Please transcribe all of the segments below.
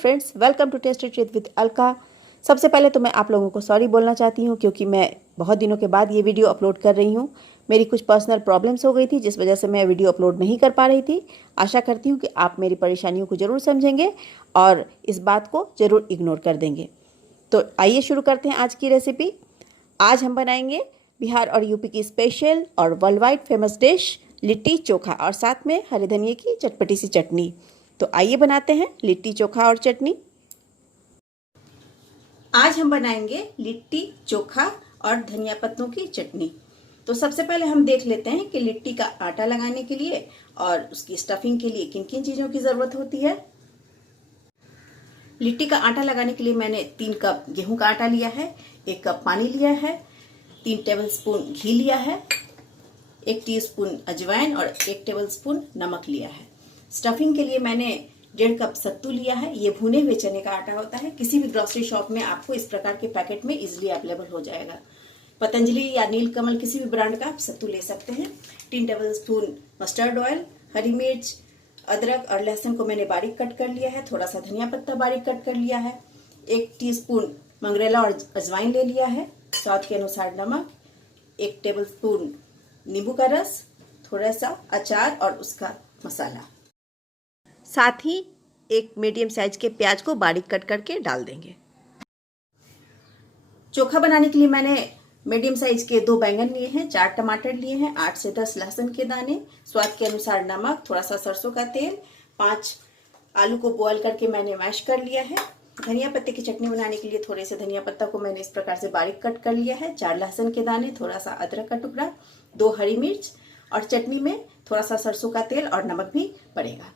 Friends, welcome to test it with Alka. सबसे पहले तो मैं आप लोगों को सॉरी बोलना चाहती हूँ क्योंकि मैं बहुत दिनों के बाद ये वीडियो अपलोड कर रही हूँ। मेरी कुछ पर्सनल प्रॉब्लम्स हो गई थी जिस वजह से मैं वीडियो अपलोड नहीं कर पा रही थी। आशा करती हूँ कि आप मेरी परेशानियों को ज़रूर समझेंगे और इस बात को ज़रूर इग्नोर कर देंगे। तो आइए शुरू करते हैं आज की रेसिपी। आज हम बनाएंगे बिहार और यूपी की स्पेशल और world wide famous dish litti chokha और साथ में हरे धनिए की चटपटी सी चटनी। तो आइए बनाते हैं लिट्टी चोखा और चटनी। आज हम बनाएंगे लिट्टी चोखा और धनिया पत्तों की चटनी। तो सबसे पहले हम देख लेते हैं कि लिट्टी का आटा लगाने के लिए और उसकी स्टफिंग के लिए किन किन चीज़ों की ज़रूरत होती है। लिट्टी का आटा लगाने के लिए मैंने 3 कप गेहूं का आटा लिया है, 1 कप पानी लिया है, 3 टेबलस्पून घी लिया है, 1 टीस्पून अजवाइन और 1 टेबलस्पून नमक लिया है। स्टफिंग के लिए मैंने 1.5 कप सत्तू लिया है। ये भुने हुए चने का आटा होता है। किसी भी ग्रोसरी शॉप में आपको इस प्रकार के पैकेट में इजीली अवेलेबल हो जाएगा। पतंजलि या नीलकमल किसी भी ब्रांड का आप सत्तू ले सकते हैं। 3 टेबलस्पून मस्टर्ड ऑयल, हरी मिर्च, अदरक और लहसुन को मैंने बारीक कट कर लिया है। थोड़ा सा धनिया पत्ता बारीक कट कर लिया है। 1 टीस्पून मंगरेला और अजवाइन ले लिया है। स्वाद के अनुसार नमक, 1 टेबलस्पून नींबू का रस, थोड़ा सा अचार और उसका मसाला। साथ ही 1 मीडियम साइज के प्याज को बारीक कट करके डाल देंगे। चोखा बनाने के लिए मैंने मीडियम साइज के 2 बैंगन लिए हैं, 4 टमाटर लिए हैं, 8 से 10 लहसुन के दाने, स्वाद के अनुसार नमक, थोड़ा सा सरसों का तेल, 5 आलू को बॉईल करके मैंने मैश कर लिया है। धनिया पत्ते की चटनी बनाने के लिए थोड़े से धनिया पत्ता को मैंने इस प्रकार से बारीक कट कर लिया है। 4 लहसुन के दाने, थोड़ा सा अदरक का टुकड़ा, 2 हरी मिर्च और चटनी में थोड़ा सा सरसों का तेल और नमक भी पड़ेगा।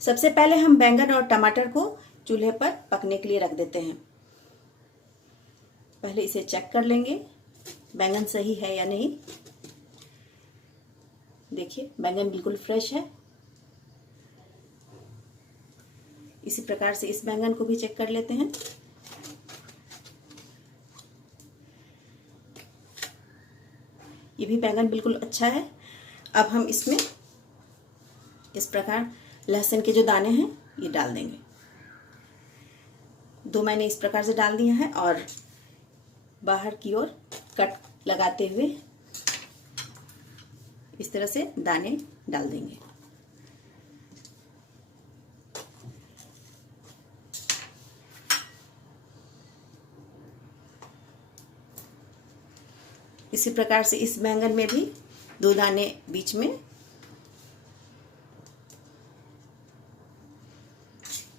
सबसे पहले हम बैंगन और टमाटर को चूल्हे पर पकने के लिए रख देते हैं। पहले इसे चेक कर लेंगे बैंगन सही है या नहीं। देखिए बैंगन बिल्कुल फ्रेश है। इसी प्रकार से इस बैंगन को भी चेक कर लेते हैं। ये भी बैंगन बिल्कुल अच्छा है। अब हम इसमें इस प्रकार लहसुन के जो दाने हैं ये डाल देंगे। 2 मैंने इस प्रकार से डाल दिया है और बाहर की ओर कट लगाते हुए इस तरह से दाने डाल देंगे। इसी प्रकार से इस बैंगन में भी 2 दाने बीच में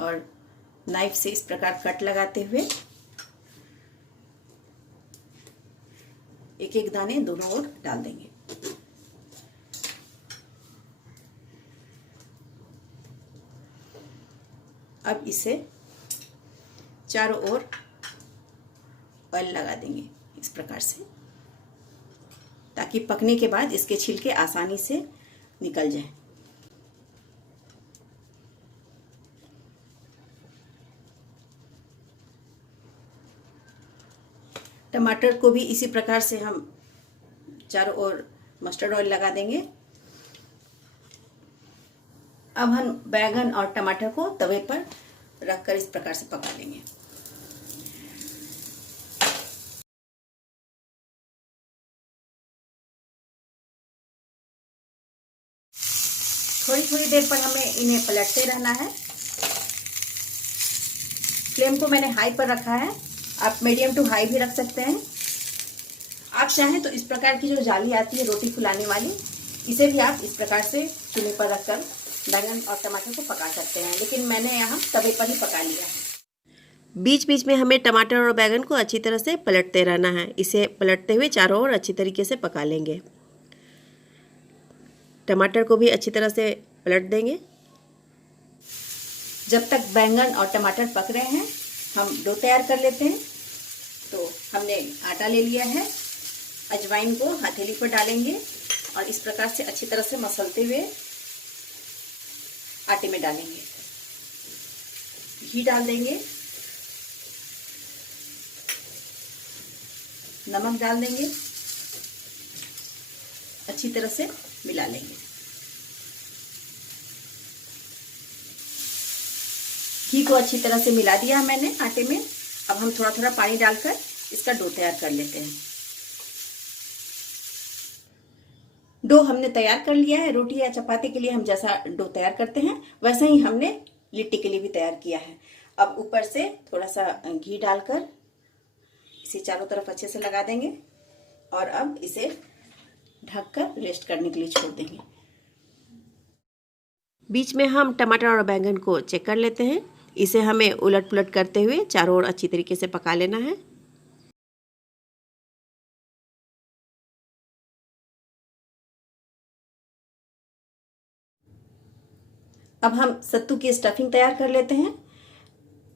और नाइफ से इस प्रकार कट लगाते हुए एक एक दाने दोनों ओर डाल देंगे। अब इसे चारों ओर ऑयल लगा देंगे इस प्रकार से, ताकि पकने के बाद इसके छिलके आसानी से निकल जाएं। टमाटर को भी इसी प्रकार से हम चारों ओर मस्टर्ड ऑयल लगा देंगे। अब हम बैंगन और टमाटर को तवे पर रखकर इस प्रकार से पका लेंगे। थोड़ी थोड़ी देर पर हमें इन्हें पलटते रहना है। फ्लेम को मैंने हाई पर रखा है, आप मीडियम टू हाई भी रख सकते हैं। आप चाहें तो इस प्रकार की जो जाली आती है रोटी फुलाने वाली, इसे भी आप इस प्रकार से चूल्हे पर रखकर बैंगन और टमाटर को पका सकते हैं, लेकिन मैंने यहाँ तवे पर ही पका लिया है। बीच बीच में हमें टमाटर और बैंगन को अच्छी तरह से पलटते रहना है। इसे पलटते हुए चारों ओर अच्छी तरीके से पका लेंगे। टमाटर को भी अच्छी तरह से पलट देंगे। जब तक बैंगन और टमाटर पक रहे हैं हम डो तैयार कर लेते हैं। तो हमने आटा ले लिया है, अजवाइन को हथेली पर डालेंगे और इस प्रकार से अच्छी तरह से मसलते हुए आटे में डालेंगे। घी डाल देंगे, नमक डाल देंगे, अच्छी तरह से मिला लेंगे। घी सभी को अच्छी तरह से मिला दिया है मैंने आटे में। अब हम थोड़ा थोड़ा पानी डालकर इसका डो तैयार कर लेते हैं। डो हमने तैयार कर लिया है। रोटी या चपाती के लिए हम जैसा डो तैयार करते हैं वैसा ही हमने लिट्टी के लिए भी तैयार किया है। अब ऊपर से थोड़ा सा घी डालकर इसे चारों तरफ अच्छे से लगा देंगे और अब इसे ढककर रेस्ट करने के लिए छोड़ देंगे। बीच में हम टमाटर और बैंगन को चेक कर लेते हैं। इसे हमें उलट पुलट करते हुए चारों ओर अच्छी तरीके से पका लेना है। अब हम सत्तू की स्टफिंग तैयार कर लेते हैं।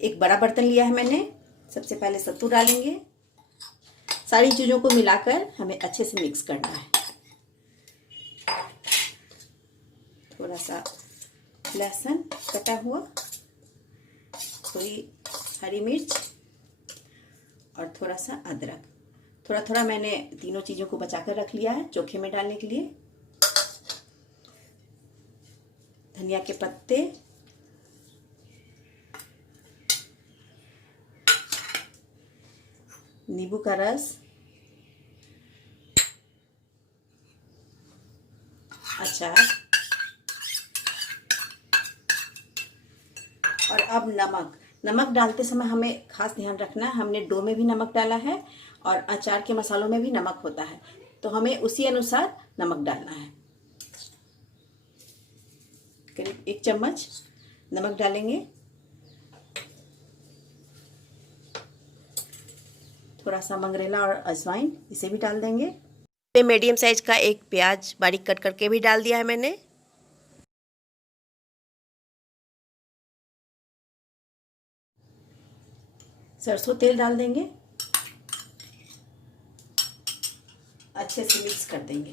एक बड़ा बर्तन लिया है मैंने। सबसे पहले सत्तू डालेंगे। सारी चीज़ों को मिलाकर हमें अच्छे से मिक्स करना है। थोड़ा सा लहसुन कटा हुआ, थोड़ी हरी मिर्च और थोड़ा सा अदरक। थोड़ा थोड़ा मैंने तीनों चीज़ों को बचाकर रख लिया है चोखे में डालने के लिए। धनिया के पत्ते, नींबू का रस, अचार और अब नमक डालते समय हमें खास ध्यान रखना है। हमने डो में भी नमक डाला है और अचार के मसालों में भी नमक होता है, तो हमें उसी अनुसार नमक डालना है। करीब 1 चम्मच नमक डालेंगे। थोड़ा सा मंगरेला और अजवाइन इसे भी डाल देंगे। मीडियम साइज का एक प्याज बारीक कट करके भी डाल दिया है मैंने। सरसों तेल डाल देंगे। अच्छे से मिक्स कर देंगे।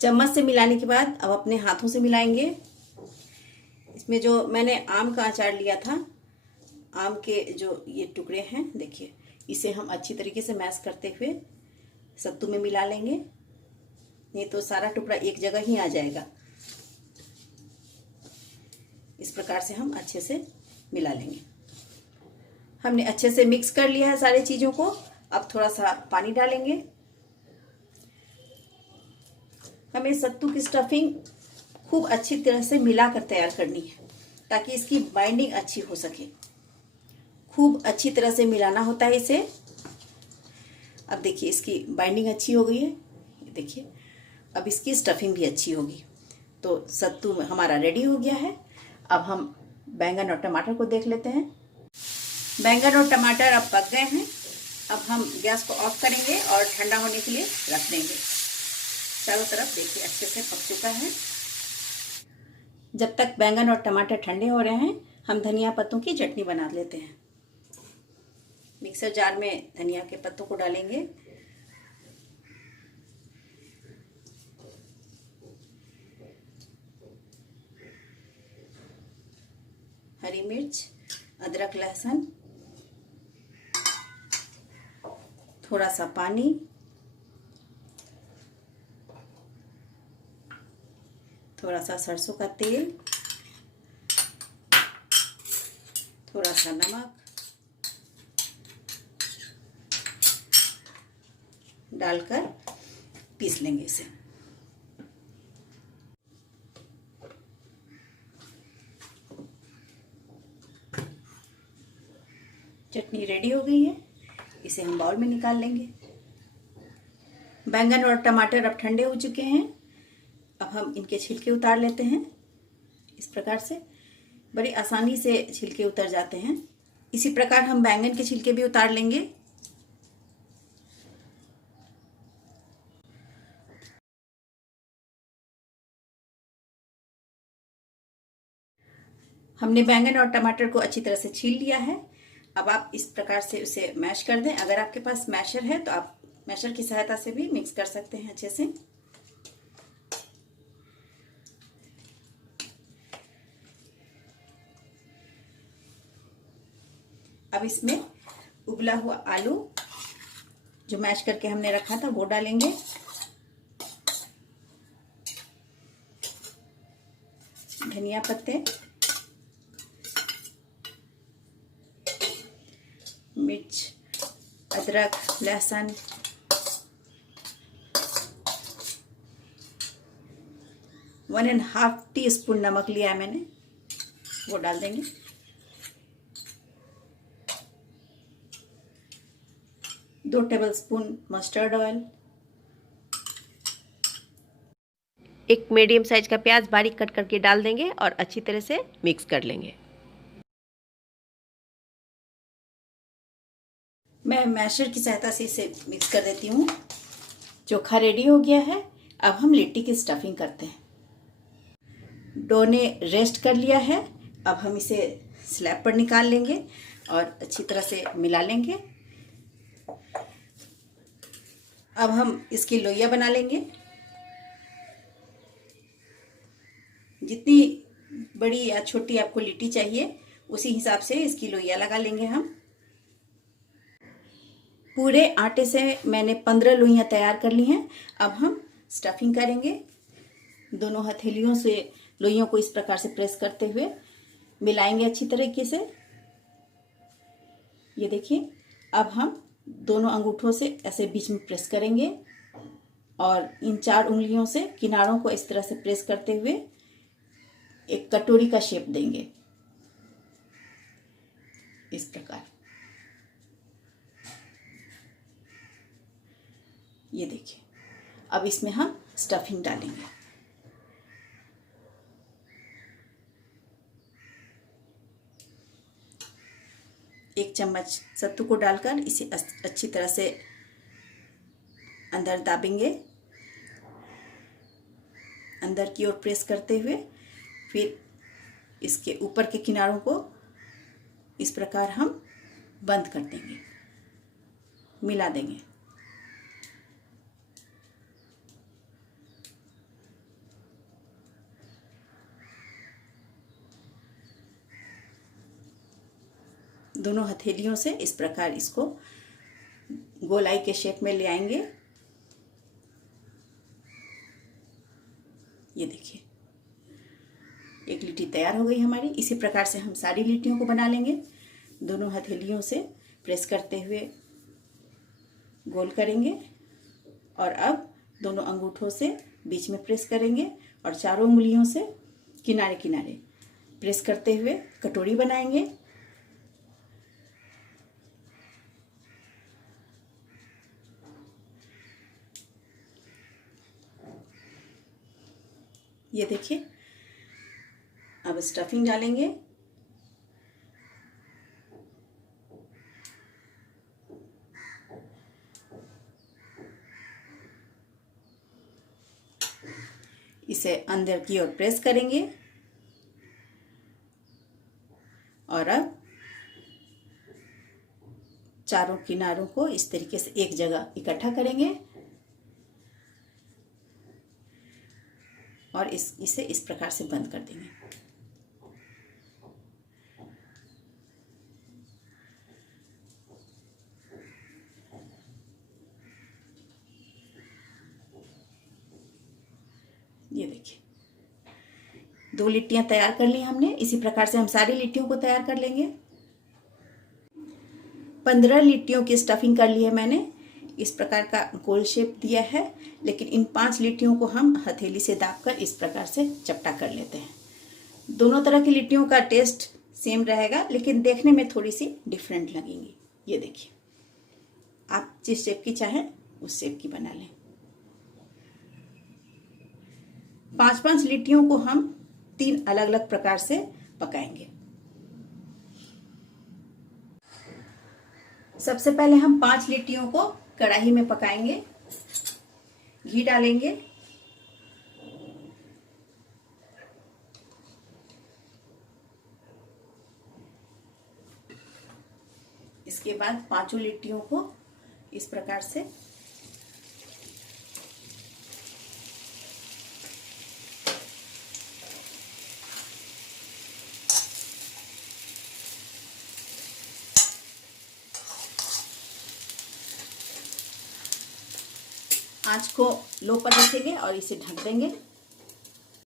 चम्मच से मिलाने के बाद अब अपने हाथों से मिलाएंगे। इसमें जो मैंने आम का अचार लिया था, आम के जो ये टुकड़े हैं देखिए, इसे हम अच्छी तरीके से मैश करते हुए सत्तू में मिला लेंगे, नहीं तो सारा टुकड़ा एक जगह ही आ जाएगा। इस प्रकार से हम अच्छे से मिला लेंगे। हमने अच्छे से मिक्स कर लिया है सारी चीज़ों को। अब थोड़ा सा पानी डालेंगे। हमें सत्तू की स्टफिंग खूब अच्छी तरह से मिलाकर तैयार करनी है ताकि इसकी बाइंडिंग अच्छी हो सके। खूब अच्छी तरह से मिलाना होता है इसे। अब देखिए इसकी बाइंडिंग अच्छी हो गई है, देखिए अब इसकी स्टफिंग भी अच्छी होगी। तो सत्तू हमारा रेडी हो गया है। अब हम बैंगन और टमाटर को देख लेते हैं। बैंगन और टमाटर अब पक गए हैं। अब हम गैस को ऑफ करेंगे और ठंडा होने के लिए रख देंगे। चारों तरफ देखिए अच्छे से पक चुका है। जब तक बैंगन और टमाटर ठंडे हो रहे हैं, हम धनिया पत्तों की चटनी बना लेते हैं। मिक्सर जार में धनिया के पत्तों को डालेंगे। हरी मिर्च, अदरक, लहसुन, थोड़ा सा पानी, थोड़ा सा सरसों का तेल, थोड़ा सा नमक डालकर पीस लेंगे इसे। चटनी रेडी हो गई है। इसे हम बाउल में निकाल लेंगे। बैंगन और टमाटर अब ठंडे हो चुके हैं। अब हम इनके छिलके उतार लेते हैं। इस प्रकार से बड़ी आसानी से छिलके उतर जाते हैं। इसी प्रकार हम बैंगन के छिलके भी उतार लेंगे। हमने बैंगन और टमाटर को अच्छी तरह से छील लिया है। अब आप इस प्रकार से उसे मैश कर दें। अगर आपके पास मैशर है तो आप मैशर की सहायता से भी मिक्स कर सकते हैं अच्छे से। अब इसमें उबला हुआ आलू जो मैश करके हमने रखा था वो डालेंगे। धनिया पत्ते, मिर्च, अदरक, लहसुन, 1.5 टीस्पून नमक लिया है मैंने, वो डाल देंगे। 2 टेबलस्पून मस्टर्ड ऑयल, एक मीडियम साइज का प्याज बारीक कट करके डाल देंगे और अच्छी तरह से मिक्स कर लेंगे। मैं मैशर की सहायता से इसे मिक्स कर देती हूँ। चोखा रेडी हो गया है। अब हम लिट्टी की स्टफिंग करते हैं। डो ने रेस्ट कर लिया है। अब हम इसे स्लैब पर निकाल लेंगे और अच्छी तरह से मिला लेंगे। अब हम इसकी लोइयां बना लेंगे। जितनी बड़ी या छोटी आपको लिट्टी चाहिए उसी हिसाब से इसकी लोइयां लगा लेंगे हम। पूरे आटे से मैंने 15 लोइयां तैयार कर ली हैं। अब हम स्टफिंग करेंगे। दोनों हथेलियों से लोइयों को इस प्रकार से प्रेस करते हुए मिलाएंगे अच्छी तरीके से। ये देखिए, अब हम दोनों अंगूठों से ऐसे बीच में प्रेस करेंगे और इन 4 उंगलियों से किनारों को इस तरह से प्रेस करते हुए एक कटोरी का शेप देंगे, इस प्रकार। ये देखिए, अब इसमें हम स्टफिंग डालेंगे। एक चम्मच सत्तू को डालकर इसे अच्छी तरह से अंदर दाबेंगे, अंदर की ओर प्रेस करते हुए फिर इसके ऊपर के किनारों को इस प्रकार हम बंद कर देंगे, मिला देंगे। दोनों हथेलियों से इस प्रकार इसको गोलाई के शेप में ले आएंगे। ये देखिए, एक लिट्टी तैयार हो गई हमारी। इसी प्रकार से हम सारी लिट्टियों को बना लेंगे। दोनों हथेलियों से प्रेस करते हुए गोल करेंगे और अब दोनों अंगूठों से बीच में प्रेस करेंगे और चारों उंगलियों से किनारे किनारे प्रेस करते हुए कटोरी बनाएंगे। ये देखिए, अब स्टफिंग डालेंगे। इसे अंदर की ओर प्रेस करेंगे और अब चारों किनारों को इस तरीके से एक जगह इकट्ठा करेंगे और इसे इस प्रकार से बंद कर देंगे। ये देखिए, 2 लिट्टियां तैयार कर ली हमने। इसी प्रकार से हम सारी लिट्टियों को तैयार कर लेंगे। 15 लिट्टियों की स्टफिंग कर ली है मैंने। इस प्रकार का गोल शेप दिया है, लेकिन इन 5 लिट्टियों को हम हथेली से दाबकर इस प्रकार से चपटा कर लेते हैं। दोनों तरह की लिट्टियों का टेस्ट सेम रहेगा, लेकिन देखने में थोड़ी सी डिफरेंट लगेंगी। ये देखिए, आप जिस शेप की चाहें उस शेप की बना लें। 5-5 लिट्टियों को हम 3 अलग अलग प्रकार से पकाएंगे। सबसे पहले हम 5 लिट्टियों को कढ़ाई में पकाएंगे। घी डालेंगे, इसके बाद 5 लिट्टियों को इस प्रकार से आंच को लो पर रखेंगे और इसे ढक देंगे।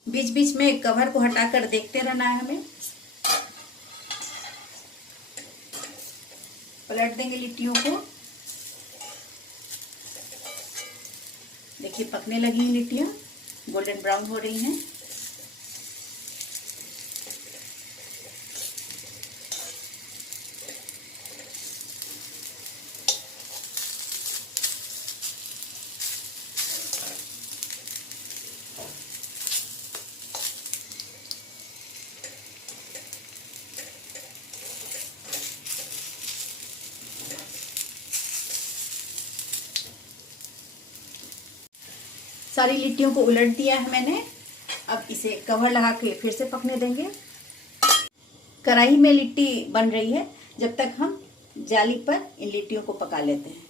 बीच बीच में कवर को हटाकर देखते रहना है हमें। पलट देंगे लिट्टियों को। देखिए पकने लगी हैं लिट्टियाँ, गोल्डन ब्राउन हो रही हैं। सारी लिट्टियों को उलट दिया है मैंने। अब इसे कवर लगा के फिर से पकने देंगे। कढ़ाई में लिट्टी बन रही है, जब तक हम जाली पर इन लिट्टियों को पका लेते हैं।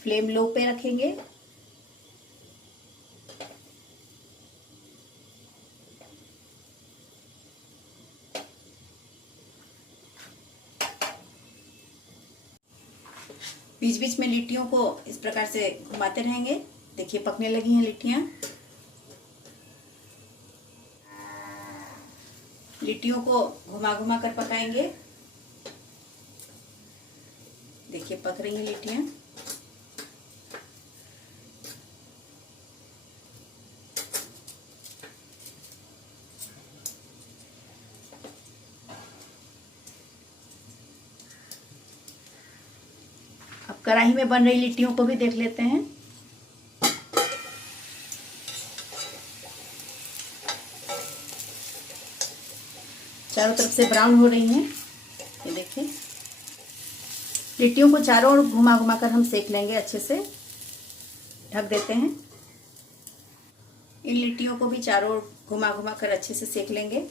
फ्लेम लो पे रखेंगे। बीच बीच में लिट्टियों को इस प्रकार से घुमाते रहेंगे। देखिए पकने लगी हैं लिट्टियाँ। लिट्टियों को घुमा घुमा कर पकाएंगे। देखिए पक रही हैं लिट्टियाँ। अब कढ़ाई में बन रही लिट्टियों को भी देख लेते हैं। चारों तरफ से ब्राउन हो रही हैं। ये देखिए लिट्टियों को चारों ओर घुमा घुमा कर हम सेक लेंगे अच्छे से। ढक देते हैं। इन लिट्टियों को भी चारों ओर घुमा घुमा कर अच्छे से सेक लेंगे।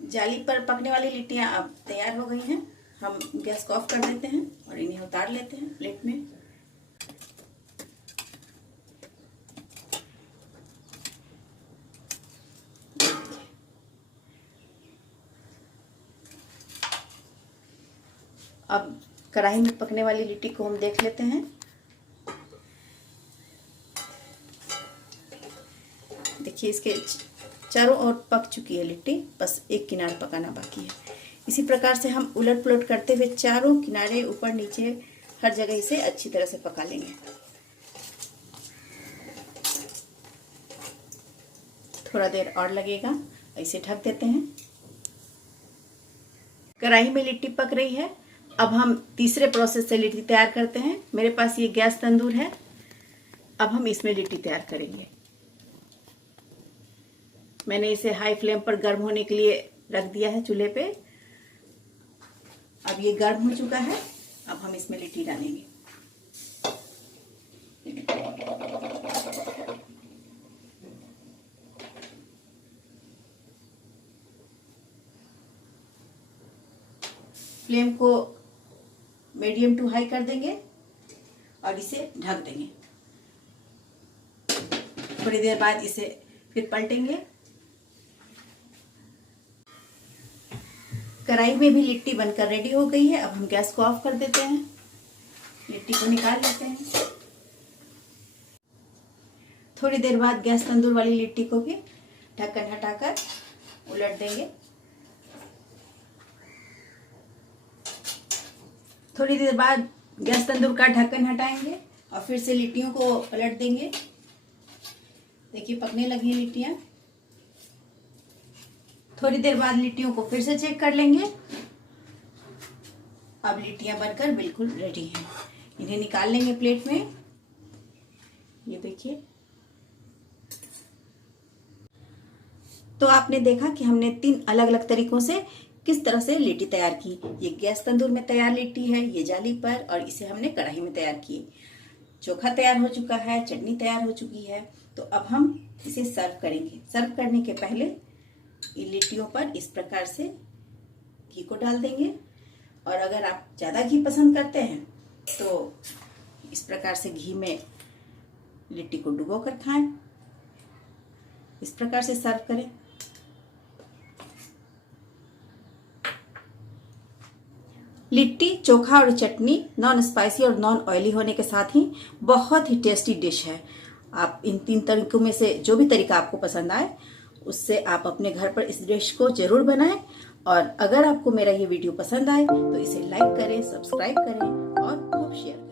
जाली पर पकने वाली लिट्टियां अब तैयार हो गई हैं। हम गैस को ऑफ कर देते हैं और इन्हें उतार लेते हैं प्लेट में। अब कढ़ाई में पकने वाली लिट्टी को हम देख लेते हैं। देखिए इसके चारों ओर पक चुकी है लिट्टी, बस एक किनारा पकाना बाकी है। इसी प्रकार से हम उलट पुलट करते हुए चारों किनारे ऊपर नीचे हर जगह इसे अच्छी तरह से पका लेंगे। थोड़ा देर और लगेगा, इसे ढक देते हैं। कढ़ाई में लिट्टी पक रही है। अब हम तीसरे प्रोसेस से लिट्टी तैयार करते हैं। मेरे पास ये गैस तंदूर है। अब हम इसमें लिट्टी तैयार करेंगे। मैंने इसे हाई फ्लेम पर गर्म होने के लिए रख दिया है चूल्हे पे। अब ये गर्म हो चुका है। अब हम इसमें लिट्टी डालेंगे। फ्लेम को मीडियम टू हाई कर देंगे और इसे ढक देंगे। थोड़ी देर बाद इसे फिर पलटेंगे। कढ़ाई में भी लिट्टी बनकर रेडी हो गई है। अब हम गैस को ऑफ कर देते हैं। लिट्टी को निकाल लेते हैं। थोड़ी देर बाद गैस तंदूर वाली लिट्टी को भी ढक्कन हटाकर उलट देंगे। थोड़ी देर बाद गैस तंदूर का ढक्कन हटाएंगे और फिर से लिट्टियों को पलट देंगे। देखिए पकने लगी लिट्टियाँ। थोड़ी देर बाद लिट्टियों को फिर से चेक कर लेंगे। अब लिट्टियां बनकर बिल्कुल रेडी हैं। इन्हें निकाल लेंगे प्लेट में। ये देखिए। तो आपने देखा कि हमने 3 अलग अलग तरीकों से किस तरह से लिट्टी तैयार की। ये गैस तंदूर में तैयार लिट्टी है, ये जाली पर, और इसे हमने कढ़ाई में तैयार की। चोखा तैयार हो चुका है, चटनी तैयार हो चुकी है। तो अब हम इसे सर्व करेंगे। सर्व करने के पहले इन लिट्टियों पर इस प्रकार से घी को डाल देंगे, और अगर आप ज़्यादा घी पसंद करते हैं तो इस प्रकार से घी में लिट्टी को डुबो कर खाएं। इस प्रकार से सर्व करें। लिट्टी, चोखा और चटनी नॉन स्पाइसी और नॉन ऑयली होने के साथ ही बहुत ही टेस्टी डिश है। आप इन 3 तरीकों में से जो भी तरीका आपको पसंद आए उससे आप अपने घर पर इस डिश को जरूर बनाएं। और अगर आपको मेरा ये वीडियो पसंद आए तो इसे लाइक करें, सब्सक्राइब करें और खूब शेयर करें।